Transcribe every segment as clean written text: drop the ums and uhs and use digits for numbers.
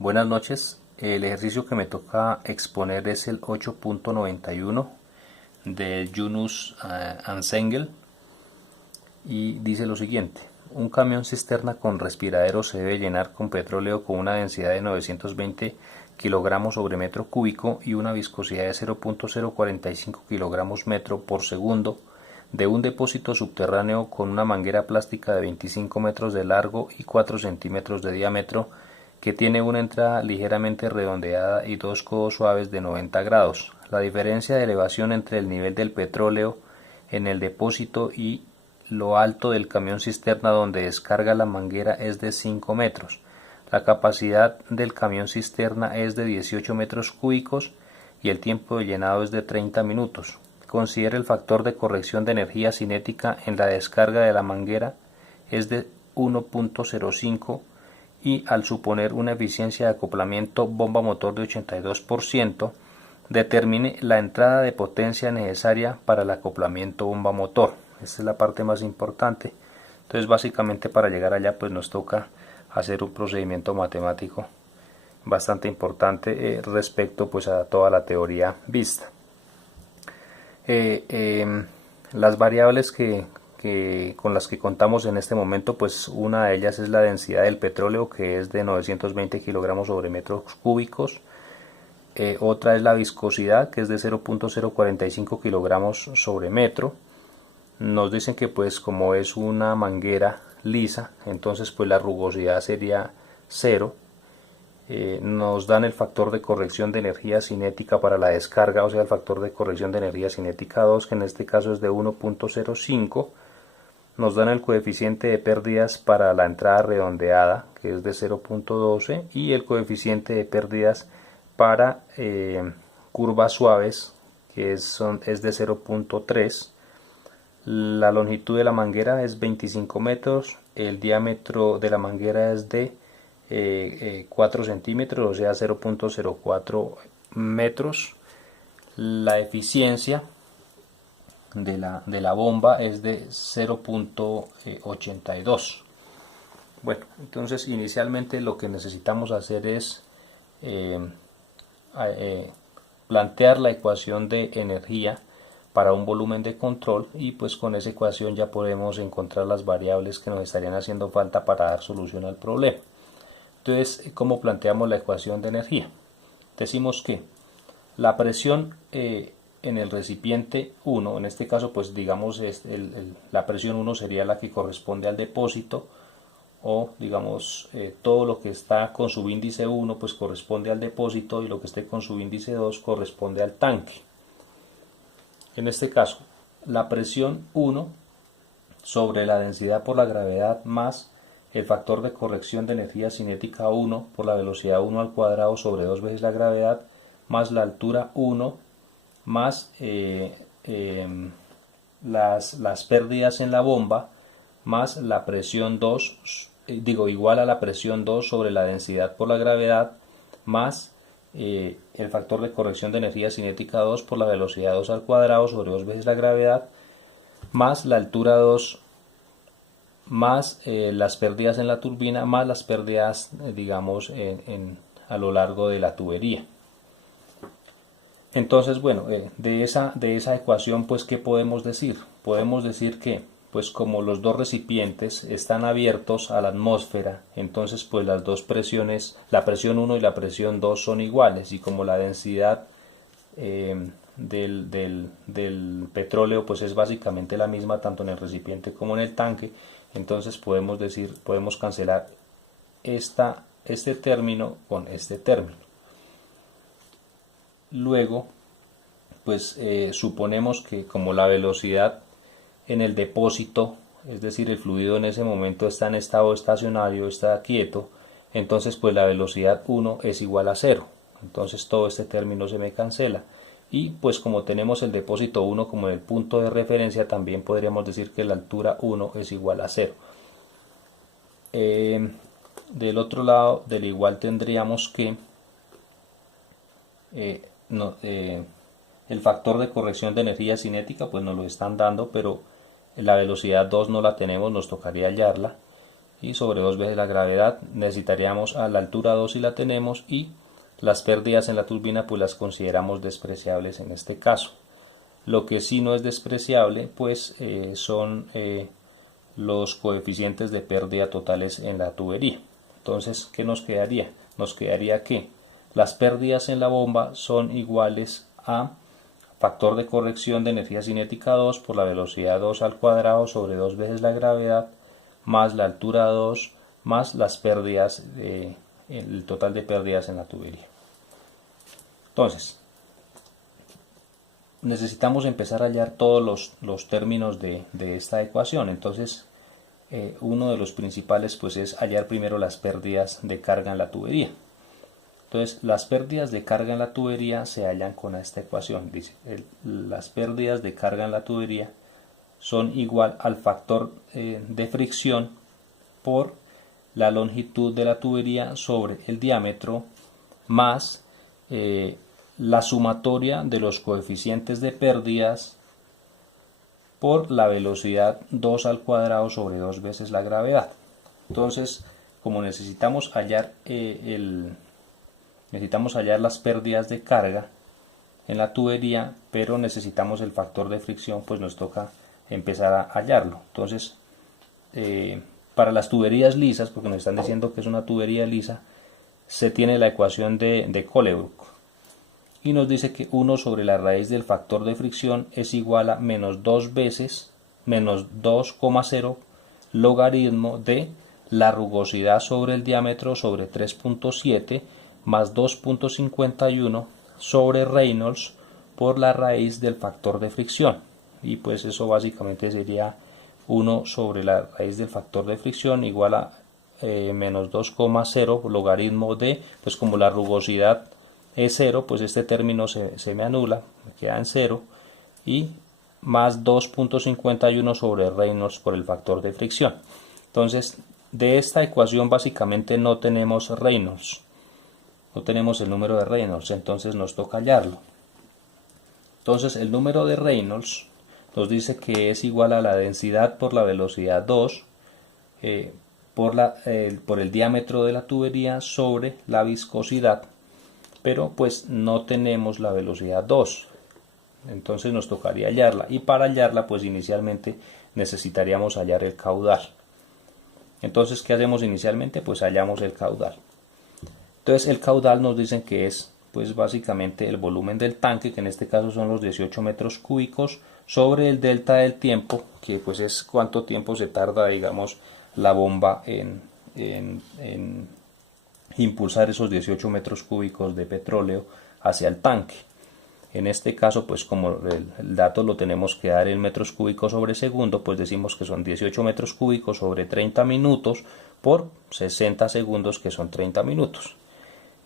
Buenas noches. El ejercicio que me toca exponer es el 8.91 de Yunus Ansengel y dice lo siguiente. Un camión cisterna con respiradero se debe llenar con petróleo con una densidad de 920 kilogramos sobre metro cúbico y una viscosidad de 0.045 kilogramos metro por segundo de un depósito subterráneo con una manguera plástica de 25 metros de largo y 4 centímetros de diámetro que tiene una entrada ligeramente redondeada y dos codos suaves de 90 grados. La diferencia de elevación entre el nivel del petróleo en el depósito y lo alto del camión cisterna donde descarga la manguera es de 5 metros. La capacidad del camión cisterna es de 18 metros cúbicos y el tiempo de llenado es de 30 minutos. Considera el factor de corrección de energía cinética en la descarga de la manguera es de 1.05 y al suponer una eficiencia de acoplamiento bomba-motor de 82%, determine la entrada de potencia necesaria para el acoplamiento bomba-motor. Esta es la parte más importante. Entonces básicamente para llegar allá pues nos toca hacer un procedimiento matemático bastante importante respecto pues a toda la teoría vista. Las variables con las que contamos en este momento, pues una de ellas es la densidad del petróleo, que es de 920 kilogramos sobre metros cúbicos. Otra es la viscosidad, que es de 0.045 kilogramos sobre metro. Nos dicen que pues como es una manguera lisa, entonces pues la rugosidad sería 0. Nos dan el factor de corrección de energía cinética para la descarga, o sea el factor de corrección de energía cinética 2, que en este caso es de 1.05. Nos dan el coeficiente de pérdidas para la entrada redondeada, que es de 0.12, y el coeficiente de pérdidas para curvas suaves, que es de 0.3. La longitud de la manguera es 25 metros, el diámetro de la manguera es de 4 centímetros, o sea 0.04 metros. La eficiencia de la bomba es de 0.82. Bueno, entonces inicialmente lo que necesitamos hacer es plantear la ecuación de energía para un volumen de control y pues con esa ecuación ya podemos encontrar las variables que nos estarían haciendo falta para dar solución al problema. Entonces, ¿cómo planteamos la ecuación de energía? Decimos que la presión en el recipiente 1, en este caso pues digamos la presión 1 sería la que corresponde al depósito, o digamos todo lo que está con subíndice 1 pues corresponde al depósito y lo que esté con subíndice 2 corresponde al tanque. En este caso, la presión 1 sobre la densidad por la gravedad más el factor de corrección de energía cinética 1 por la velocidad 1 al cuadrado sobre 2 veces la gravedad más la altura 1 más las pérdidas en la bomba más la presión 2, igual a la presión 2 sobre la densidad por la gravedad más el factor de corrección de energía cinética 2 por la velocidad 2 al cuadrado sobre 2 veces la gravedad más la altura 2 más las pérdidas en la turbina más las pérdidas digamos a lo largo de la tubería. Entonces bueno, de esa ecuación pues ¿qué podemos decir? Podemos decir que pues como los dos recipientes están abiertos a la atmósfera, entonces pues las dos presiones, la presión 1 y la presión 2 son iguales, y como la densidad del petróleo pues es básicamente la misma tanto en el recipiente como en el tanque, entonces podemos cancelar este término con este término. Luego pues suponemos que como la velocidad en el depósito, es decir, el fluido en ese momento está en estado estacionario, está quieto, entonces pues la velocidad 1 es igual a 0. Entonces todo este término se me cancela. Y pues como tenemos el depósito 1 como el punto de referencia, también podríamos decir que la altura 1 es igual a 0. Del otro lado del igual tendríamos que el factor de corrección de energía cinética pues nos lo están dando, pero la velocidad 2 no la tenemos, nos tocaría hallarla. y sobre 2 veces la gravedad. Necesitaríamos a la altura 2 si la tenemos, y las pérdidas en la turbina pues las consideramos despreciables en este caso. Lo que sí no es despreciable pues son los coeficientes de pérdida totales en la tubería. Entonces, ¿qué nos quedaría? Nos quedaría que las pérdidas en la bomba son iguales a factor de corrección de energía cinética 2 por la velocidad 2 al cuadrado sobre 2 veces la gravedad más la altura 2 más las pérdidas, el total de pérdidas en la tubería. Entonces, necesitamos empezar a hallar todos los términos de esta ecuación. Entonces, uno de los principales pues es hallar primero las pérdidas de carga en la tubería. Entonces, las pérdidas de carga en la tubería se hallan con esta ecuación. Dice, las pérdidas de carga en la tubería son igual al factor de fricción por la longitud de la tubería sobre el diámetro más la sumatoria de los coeficientes de pérdidas por la velocidad 2 al cuadrado sobre 2 veces la gravedad. Entonces, como necesitamos hallar las pérdidas de carga en la tubería, pero necesitamos el factor de fricción, pues nos toca empezar a hallarlo. Entonces, para las tuberías lisas, porque nos están diciendo que es una tubería lisa, se tiene la ecuación de Colebrook y nos dice que 1 sobre la raíz del factor de fricción es igual a menos 2 veces menos 2,0 logaritmo de la rugosidad sobre el diámetro sobre 3.7 más 2.51 sobre Reynolds por la raíz del factor de fricción, y pues eso básicamente sería 1 sobre la raíz del factor de fricción igual a menos 2,0 logaritmo de, pues como la rugosidad es 0, pues este término se me anula, me queda en 0, y más 2.51 sobre Reynolds por el factor de fricción. Entonces, de esta ecuación básicamente no tenemos Reynolds, no tenemos el número de Reynolds, entonces nos toca hallarlo. Entonces, el número de Reynolds nos dice que es igual a la densidad por la velocidad 2 por el diámetro de la tubería sobre la viscosidad, pero pues no tenemos la velocidad 2, entonces nos tocaría hallarla, y para hallarla pues inicialmente necesitaríamos hallar el caudal. Entonces, ¿qué hacemos inicialmente? Pues hallamos el caudal. Entonces, el caudal nos dicen que es pues básicamente el volumen del tanque, que en este caso son los 18 metros cúbicos, sobre el delta del tiempo, que pues es cuánto tiempo se tarda, digamos, la bomba en impulsar esos 18 metros cúbicos de petróleo hacia el tanque. En este caso, pues como el dato lo tenemos que dar en metros cúbicos sobre segundo, pues decimos que son 18 metros cúbicos sobre 30 minutos por 60 segundos, que son 30 minutos.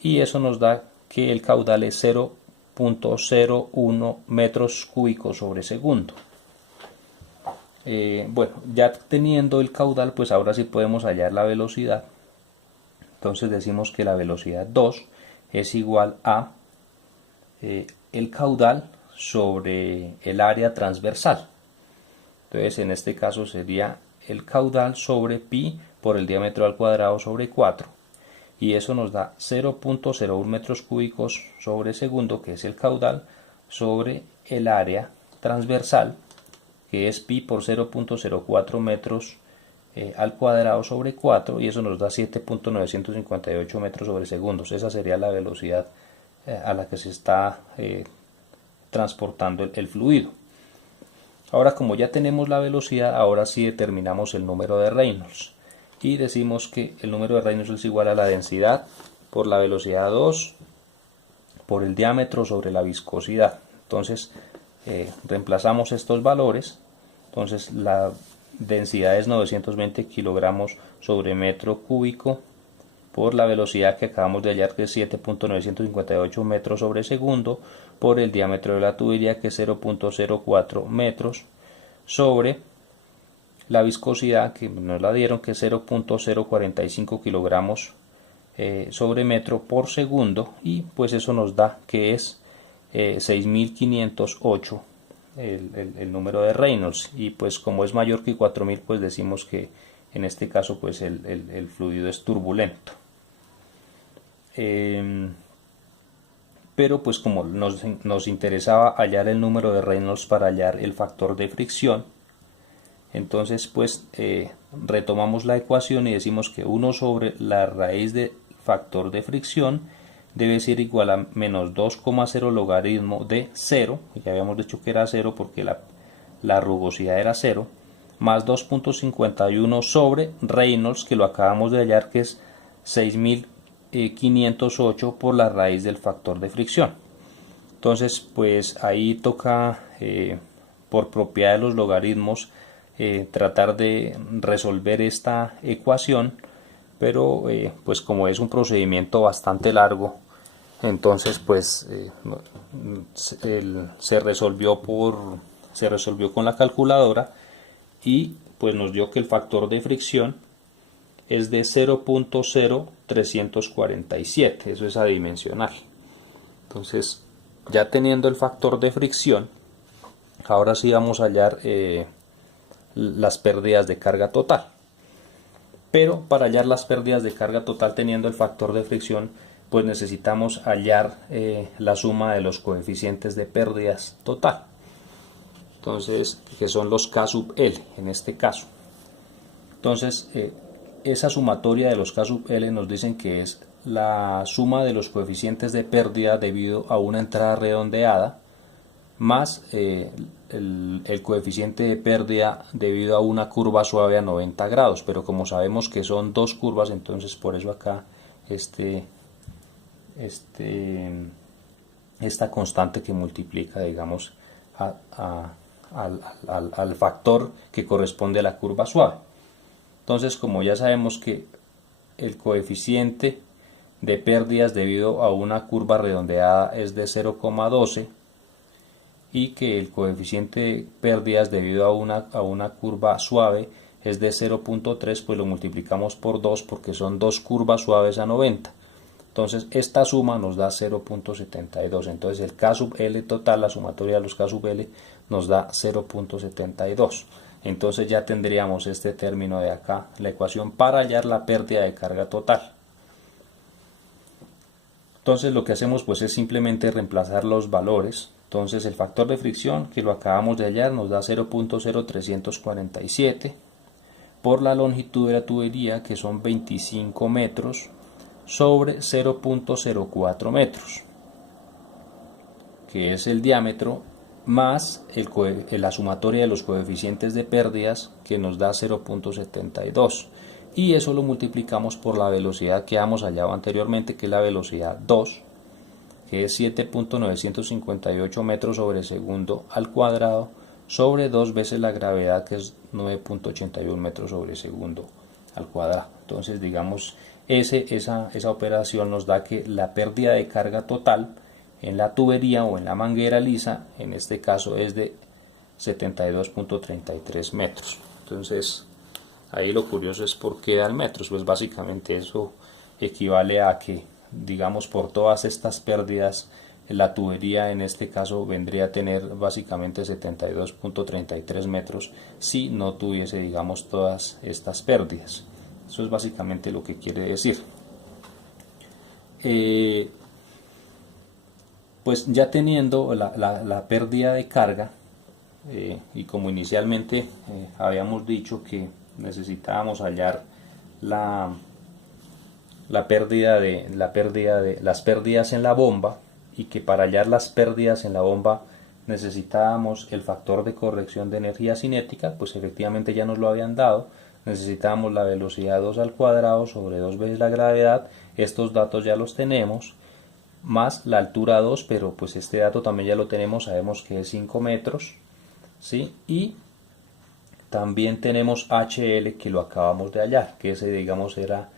Y eso nos da que el caudal es 0.01 metros cúbicos sobre segundo. Bueno, ya teniendo el caudal, pues ahora sí podemos hallar la velocidad. Entonces decimos que la velocidad 2 es igual a el caudal sobre el área transversal. Entonces en este caso sería el caudal sobre pi por el diámetro al cuadrado sobre 4, y eso nos da 0.01 metros cúbicos sobre segundo, que es el caudal, sobre el área transversal, que es pi por 0.04 metros al cuadrado sobre 4, y eso nos da 7.958 metros sobre segundos. Esa sería la velocidad a la que se está transportando el fluido. Ahora, como ya tenemos la velocidad, ahora sí determinamos el número de Reynolds, y decimos que el número de Reynolds es igual a la densidad por la velocidad 2 por el diámetro sobre la viscosidad. Entonces reemplazamos estos valores. Entonces la densidad es 920 kilogramos sobre metro cúbico por la velocidad que acabamos de hallar, que es 7.958 metros sobre segundo, por el diámetro de la tubería, que es 0.04 metros, sobre la viscosidad, que nos la dieron, que es 0.045 kilogramos sobre metro por segundo, y pues eso nos da que es 6508 el número de Reynolds, y pues como es mayor que 4000, pues decimos que en este caso pues el fluido es turbulento. Pero pues como nos interesaba hallar el número de Reynolds para hallar el factor de fricción, entonces pues retomamos la ecuación y decimos que 1 sobre la raíz de factor de fricción debe ser igual a menos 2,0 logaritmo de 0, ya habíamos dicho que era 0 porque la rugosidad era 0, más 2.51 sobre Reynolds, que lo acabamos de hallar, que es 6508 por la raíz del factor de fricción. Entonces pues ahí toca por propiedad de los logaritmos tratar de resolver esta ecuación, pero pues como es un procedimiento bastante largo, entonces pues se resolvió con la calculadora y pues nos dio que el factor de fricción es de 0.0347, eso es adimensional. Entonces ya teniendo el factor de fricción, ahora sí vamos a hallar las pérdidas de carga total. Pero para hallar las pérdidas de carga total teniendo el factor de fricción, pues necesitamos hallar la suma de los coeficientes de pérdidas total. Entonces, que son los K sub L en este caso. Entonces, esa sumatoria de los K sub L nos dicen que es la suma de los coeficientes de pérdida debido a una entrada redondeada más el coeficiente de pérdida debido a una curva suave a 90 grados, pero como sabemos que son dos curvas, entonces por eso acá esta constante que multiplica, digamos, al factor que corresponde a la curva suave. Entonces, como ya sabemos que el coeficiente de pérdidas debido a una curva redondeada es de 0,12 y que el coeficiente de pérdidas debido a una curva suave es de 0,3, pues lo multiplicamos por 2 porque son dos curvas suaves a 90. Entonces esta suma nos da 0,72. Entonces el K sub L total, la sumatoria de los K sub L, nos da 0,72. Entonces ya tendríamos este término de acá, la ecuación para hallar la pérdida de carga total. Entonces lo que hacemos pues es simplemente reemplazar los valores. Entonces el factor de fricción, que lo acabamos de hallar, nos da 0.0347 por la longitud de la tubería, que son 25 metros, sobre 0.04 metros, que es el diámetro, más la sumatoria de los coeficientes de pérdidas, que nos da 0.72. Y eso lo multiplicamos por la velocidad que hemos hallado anteriormente, que es la velocidad 2, que es 7.958 metros sobre segundo al cuadrado, sobre 2 veces la gravedad, que es 9.81 metros sobre segundo al cuadrado. Entonces, digamos, esa operación nos da que la pérdida de carga total en la tubería o en la manguera lisa, en este caso, es de 72.33 metros. Entonces, ahí lo curioso es por qué dan metros. Pues básicamente eso equivale a que, digamos, por todas estas pérdidas, la tubería en este caso vendría a tener básicamente 72.33 metros si no tuviese, digamos, todas estas pérdidas. Eso es básicamente lo que quiere decir. Pues ya teniendo la pérdida de carga, y como inicialmente habíamos dicho que necesitábamos hallar las pérdidas en la bomba, y que para hallar las pérdidas en la bomba necesitábamos el factor de corrección de energía cinética, pues efectivamente ya nos lo habían dado. Necesitábamos la velocidad 2 al cuadrado sobre 2 veces la gravedad, estos datos ya los tenemos, más la altura 2, pero pues este dato también ya lo tenemos, sabemos que es 5 metros, ¿sí? Y también tenemos HL, que lo acabamos de hallar, que ese, digamos, era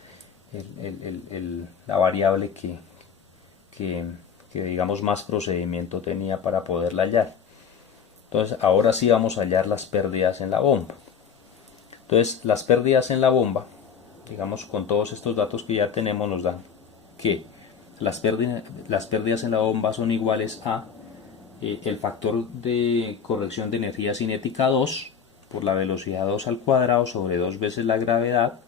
la variable que digamos más procedimiento tenía para poderla hallar. Entonces ahora sí vamos a hallar las pérdidas en la bomba. Entonces las pérdidas en la bomba, digamos, con todos estos datos que ya tenemos, nos dan que las pérdidas en la bomba son iguales a el factor de corrección de energía cinética 2 por la velocidad 2 al cuadrado sobre 2 veces la gravedad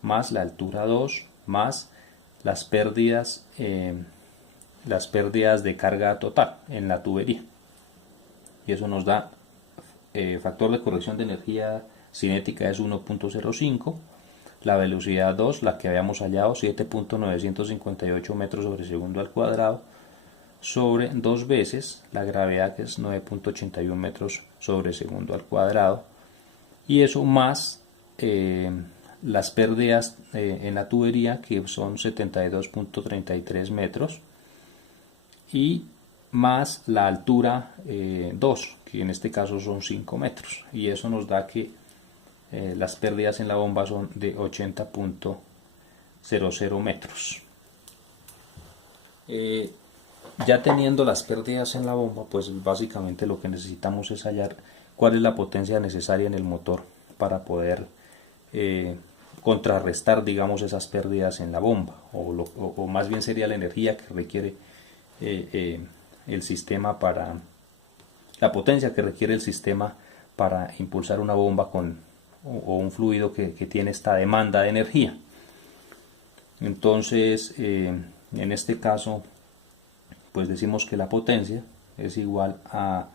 más la altura 2 más las pérdidas de carga total en la tubería, y eso nos da factor de corrección de energía cinética es 1.05, la velocidad 2, la que habíamos hallado, 7.958 metros sobre segundo al cuadrado, sobre 2 veces la gravedad, que es 9.81 metros sobre segundo al cuadrado, y eso más las pérdidas en la tubería, que son 72.33 metros, y más la altura 2, que en este caso son 5 metros, y eso nos da que las pérdidas en la bomba son de 80.00 metros. Ya teniendo las pérdidas en la bomba, pues básicamente lo que necesitamos es hallar cuál es la potencia necesaria en el motor para poder contrarrestar, digamos, esas pérdidas en la bomba, o más bien sería la energía que requiere el sistema para la potencia que requiere el sistema para impulsar una bomba o un fluido que tiene esta demanda de energía. Entonces, en este caso, pues decimos que la potencia es igual a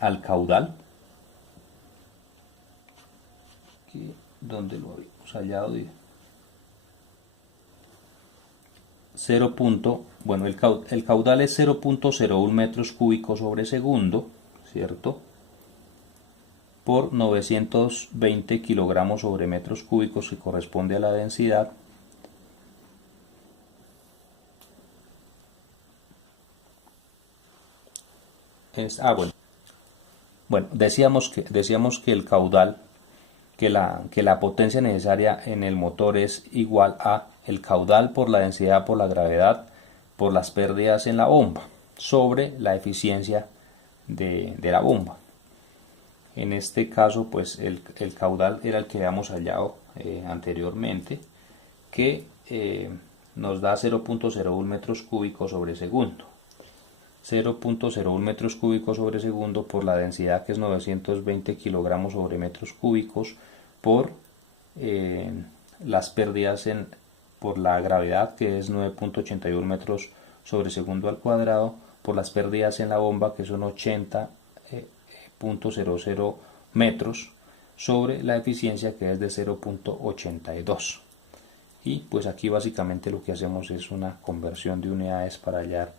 al caudal, donde lo habíamos hallado, 0. Bueno, el caudal es 0.01 metros cúbicos sobre segundo, ¿cierto? Por 920 kilogramos sobre metros cúbicos, que corresponde a la densidad. Bueno, decíamos que el caudal, que la potencia necesaria en el motor es igual a el caudal por la densidad por la gravedad por las pérdidas en la bomba sobre la eficiencia de la bomba. En este caso, pues el caudal era el que habíamos hallado anteriormente, que nos da 0.01 metros cúbicos sobre segundo. 0.01 metros cúbicos sobre segundo por la densidad, que es 920 kilogramos sobre metros cúbicos, por las pérdidas por la gravedad, que es 9.81 metros sobre segundo al cuadrado, por las pérdidas en la bomba, que son 80.00 metros, sobre la eficiencia, que es de 0.82. Y pues aquí básicamente lo que hacemos es una conversión de unidades para dejar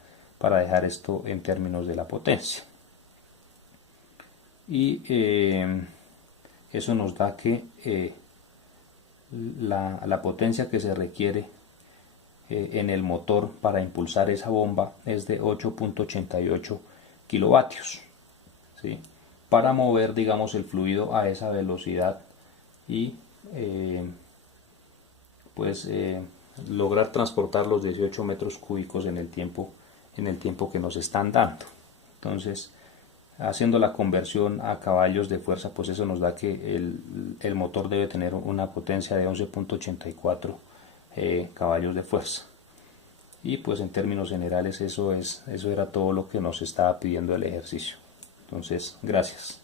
esto en términos de la potencia, y eso nos da que la potencia que se requiere en el motor para impulsar esa bomba es de 8.88 kilovatios, ¿sí? Para mover, digamos, el fluido a esa velocidad y lograr transportar los 18 metros cúbicos en el tiempo que nos están dando. Entonces, haciendo la conversión a caballos de fuerza, pues eso nos da que el motor debe tener una potencia de 11.84 caballos de fuerza. Y pues en términos generales eso era todo lo que nos estaba pidiendo el ejercicio. Entonces, gracias.